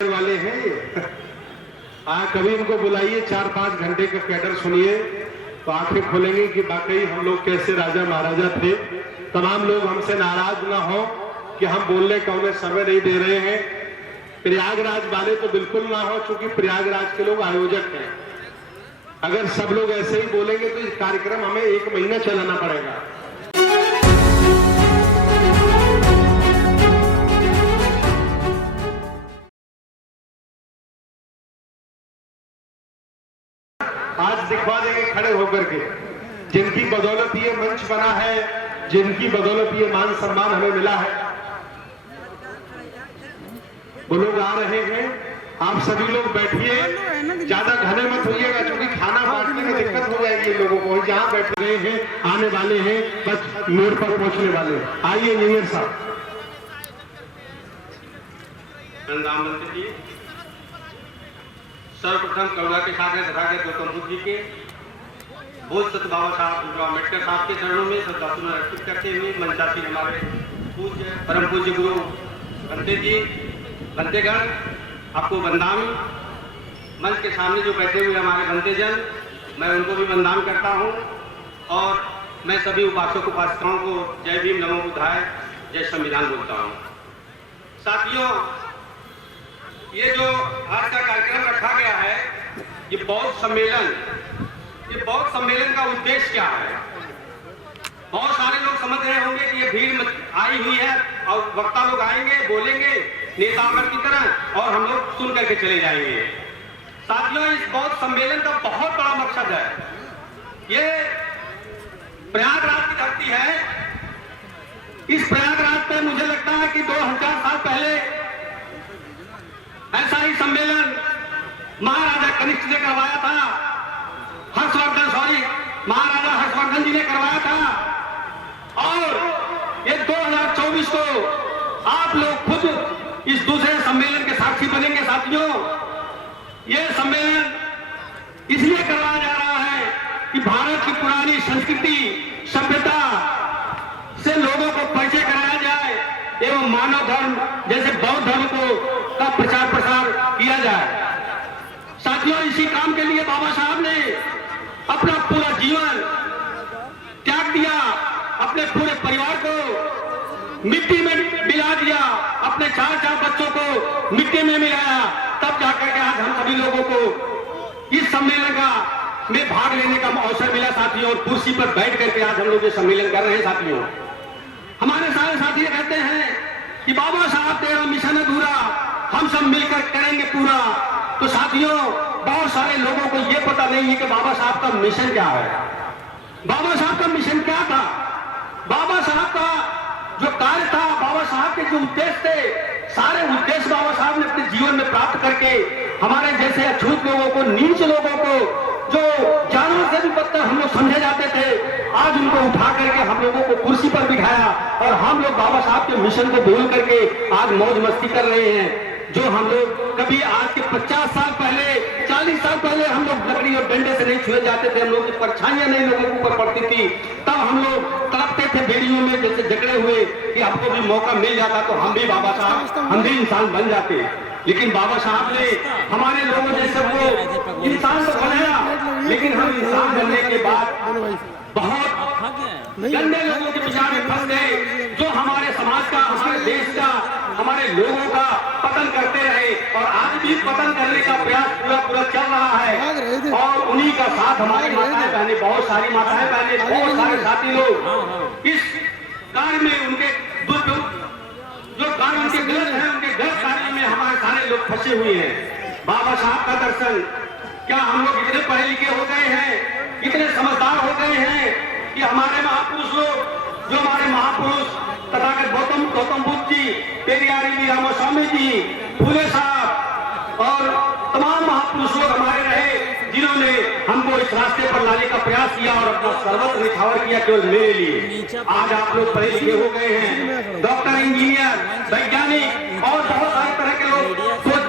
वाले हैं ये। कभी इनको बुलाइए, 4-5 घंटे का कैडर सुनिए तो आंखें खोलेंगे कि वाकई हम लोग कैसे राजा महाराजा थे। तमाम लोग हमसे नाराज ना हो कि हम बोलने का उन्हें समय नहीं दे रहे हैं। प्रयागराज वाले तो बिल्कुल ना हो, क्योंकि प्रयागराज के लोग आयोजक हैं। अगर सब लोग ऐसे ही बोलेंगे तो इस कार्यक्रम हमें 1 महीना चलाना पड़ेगा। आज दिखवा देंगे खड़े होकर के, जिनकी बदौलत ये मंच बना है, जिनकी बदौलत ये मान सम्मान हमें मिला है। वो लोग आ रहे हैं, आप सभी लोग बैठिए, ज्यादा घने मत होइएगा क्योंकि खाना बांटने में दिक्कत हो जाएगी लोगों को। जहां बैठ रहे हैं, आने वाले हैं, बस मोड़ पर पहुंचने वाले हैं। आइए इंजीनियर साहब। प्रधानमंत्री जी, सर्वप्रथम करुणा के सागर तथागत गौतम बुद्ध जी के बोध सत बाबा साहब भीमराव अम्बेडकर साहब के चरणों में श्रद्धासुमन अर्पित करते हुए मंचासीन हमारे पूज्य परम पूज्य गुरु बंते जी, बंतेगण, आपको वंदन। मंच के सामने जो बैठे हुए हमारे बंतेजन, मैं उनको भी वंदन करता हूँ और मैं सभी उपासक उपासिकाओं को जय भीम, नमो बुद्धाय, जय संविधान बोलता हूँ। साथियों, ये जो आज का कार्यक्रम रखा गया है, ये बौद्ध सम्मेलन का उद्देश्य क्या है? बहुत सारे लोग समझ रहे होंगे कि ये भीड़ आई हुई है और वक्ता लोग आएंगे, बोलेंगे नेतागर की तरह और हम लोग सुन करके चले जाएंगे। साथियों, इस बौद्ध सम्मेलन का बहुत बड़ा मकसद है। ये प्रयागराज की धरती है। इस प्रयागराज पर मुझे लगता है कि 2000 साल पहले ऐसा ही सम्मेलन महाराजा कनिष्ठ ने करवाया था। महाराजा हर्षवर्धन जी ने करवाया था। और ये 2024 को आप लोग खुद इस दूसरे सम्मेलन के साक्षी बनेंगे। साथियों, ये सम्मेलन इसलिए करवाया जा रहा है कि भारत की पुरानी संस्कृति, सभ्यता से लोगों को परिचय कराया जाए एवं मानव धर्म जैसे बौद्ध धर्म का प्रचार प्रसार किया जाए। साथियों, इसी काम के लिए बाबा साहब ने अपना पूरा जीवन त्याग दिया, अपने पूरे परिवार को मिट्टी में मिला दिया, अपने 4 बच्चों को मिट्टी में मिलाया, तब जाकर के आज हम सभी लोगों को इस सम्मेलन में भाग लेने का अवसर मिला। साथियों, और कुर्सी पर बैठ करके आज हम लोग ये सम्मेलन कर रहे हैं। साथियों, हमारे सारे साथी कहते हैं कि बाबा साहब तेरा मिशन अधूरा, हम सब मिलकर करेंगे पूरा। तो साथियों, बहुत सारे लोगों को यह पता नहीं है कि बाबा साहब का मिशन क्या है। बाबा साहब का मिशन क्या था? बाबा साहब का जो कार्य था, बाबा साहब के जो उद्देश्य थे, सारे उद्देश्य बाबा साहब ने अपने जीवन में प्राप्त करके हमारे जैसे अछूत लोगों को, नीच लोगों को, जो जानवर से भी बदतर हम लोग समझे जाते थे, आज उनको उठा करके हम लोगों को कुर्सी पर बिठाया और हम लोग बाबा साहब के मिशन को बोल करके आज मौज मस्ती कर रहे हैं। जो हम लोग कभी आज के 50 साल पहले, 40 साल पहले हम लोग लकड़ी और डंडे से नहीं छुए जाते थे, हम लोग की परछाइयां नहीं लोगों के ऊपर पड़ती थी, तब हम लोग तड़पते थे बेड़ियों में जैसे जकड़े हुए कि हमको भी मौका मिल जाता तो हम भी बाबा साहब, हम भी इंसान बन जाते। लेकिन बाबा साहब ने हमारे लोगों जैसे वो इंसान तो बनाया, लेकिन हम इंसान बनने के बाद बहुत गंदे लोगों के विचार में फंस गए, जो हमारे समाज का, हमारे देश का, हमारे लोगों का पतन करते रहे और आज भी पतन करने का प्रयास पूरा चल रहा है। और उन्हीं का साथ हमारी माताएं बहने, बहुत सारी माताएं बहने, बहुत सारे साथी लोग इस कार्य में, उनके जो कार्य उनके गलत है, उनके गलत कार्य में हमारे सारे लोग फंसे हुए हैं। बाबा साहब का दर्शन, क्या हम लोग इतने पढ़े लिखे हो गए हैं, इतने समझदार हो गए हैं कि हमारे महापुरुष लोग, जो हमारे महापुरुष तथागत गौतम बुद्ध जी, पेरियारी जी, रामास्वामी जी, फूले साहब और तमाम महापुरुष लोग हमारे रहे, जिन्होंने हमको इस रास्ते पर लाने का प्रयास किया और अपना सर्वत्र निछावर किया केवल मेरे लिए। आज आप लोग पढ़े लिखे हो गए हैं, डॉक्टर, इंजीनियर, वैज्ञानिक और बहुत सारे तरह के लोग सोच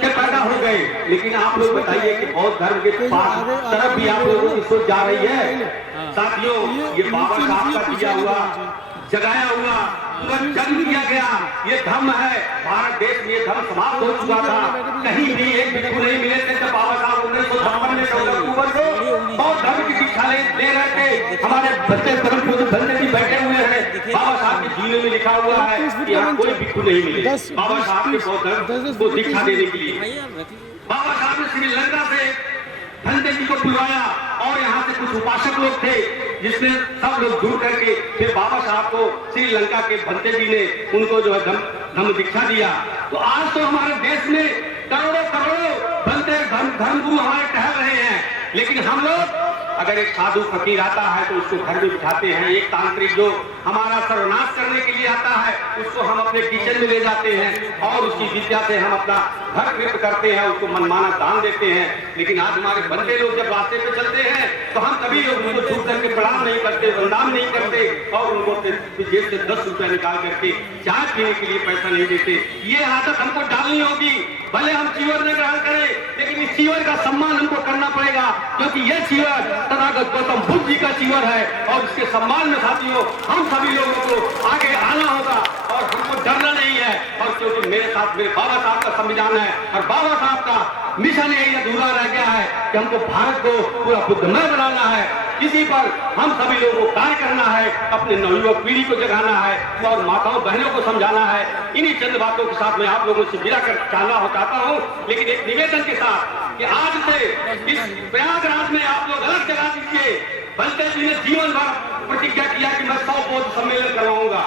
के पैदा हो गए, लेकिन आप लोग बताइए कि बौद्ध धर्म के तरफ भी आप लोगों की सोच जा रही है? साथियों, ये बाबा साहब का दिया हुआ जगाया हुआ, तुरंत जन्म दिया गया। ये धर्म है, भारत देश में ये धर्म समाप्त हो चुका था। कहीं भी एक भिक्षु नहीं मिले थे जब बाबा साहब 1956 में 14 अक्टूबर को बौद्ध धर्म की दीक्षा ले रहे थे। हमारे बच्चे परम पूज्य धन्य जी बैठे हुए हैं, बाबा साहब के जीने में लिखा हुआ है कि यहाँ कोई भिक्षु नहीं मिले बाबा साहब के बौद्ध धर्म को दीक्षा देने के लिए। बाबा साहब ने श्रीलंका से धन्य जी को बुलवाया और यहाँ से कुछ उपासक लोग थे जिसने सब लोग जुड़ करके फिर बाबा साहब को श्रीलंका के भंते जी ने उनको जो है धर्म दीक्षा दिया। तो आज तो हमारे देश में करोड़ों करोड़ों भंते धर्मगुरु हमारे टहल रहे हैं, लेकिन हम लोग अगर एक साधु फकीर आता है तो उसको घर में बिठाते हैं। एक तांत्रिक जो हमारा सर्वनाश करने के लिए आता है उसको हम अपने किचन में ले जाते हैं और उसकी विद्या से हम अपना घर कृत करते हैं, उसको मनमाना दान देते हैं। लेकिन आज हमारे बंदे लोग जब रास्ते पे चलते हैं तो हम कभी लोग उनको झुक करके प्रणाम नहीं करते, वंदन नहीं करते और उनको जेब से 10 रुपया निकाल करके चाय पीने के लिए पैसा नहीं देते। ये आदत हमको डालनी होगी। भले हम चीवर में ग्रहण करें, लेकिन इस चीवर का सम्मान हमको करना पड़ेगा, क्योंकि यह चीवर तथागत गौतम बुद्ध जी का चीवर है और इसके सम्मान में साथियों हम सभी लोगों को आगे आना होगा और हमको डरना नहीं है। और क्योंकि मेरे साथ मेरे बाबा साहब का संविधान है और बाबा साहब का मिशन यही अधूरा रह गया है कि हमको भारत को पूरा बुद्धमय बनाना है। इसी पर हम सभी लोगों को कार्य करना है, अपने नवयुवक पीढ़ी को जगाना है और माताओं बहनों को समझाना है। इन्हीं चंद बातों के साथ मैं आप लोगों से विदा कर चाहता हूँ, लेकिन एक निवेदन के साथ कि आज से इस प्रयागराज में आप लोग अलग जगा दीजिए। बलते जी ने जीवन भर प्रतिज्ञा किया कि मैं 100 बौद्ध सम्मेलन करवाऊंगा।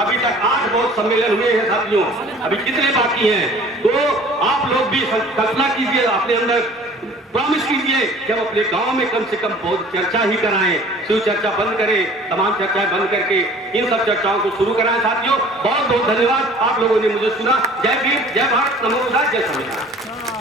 अभी तक 8 बौद्ध सम्मेलन हुए हैं साथियों, अभी कितने बाकी हैं? तो आप लोग भी कल्पना कीजिए, अपने अंदर प्रॉमिस कीजिए कि हम अपने गांव में कम से कम बौद्ध चर्चा ही कराएं, शिव चर्चा बंद करें, तमाम चर्चाएं बंद करके इन सब चर्चाओं को शुरू कराएं। साथियों बहुत बहुत धन्यवाद, आप लोगों ने मुझे सुना। जय भीम, जय भारत, नमो बुद्धाय, जय संविधान।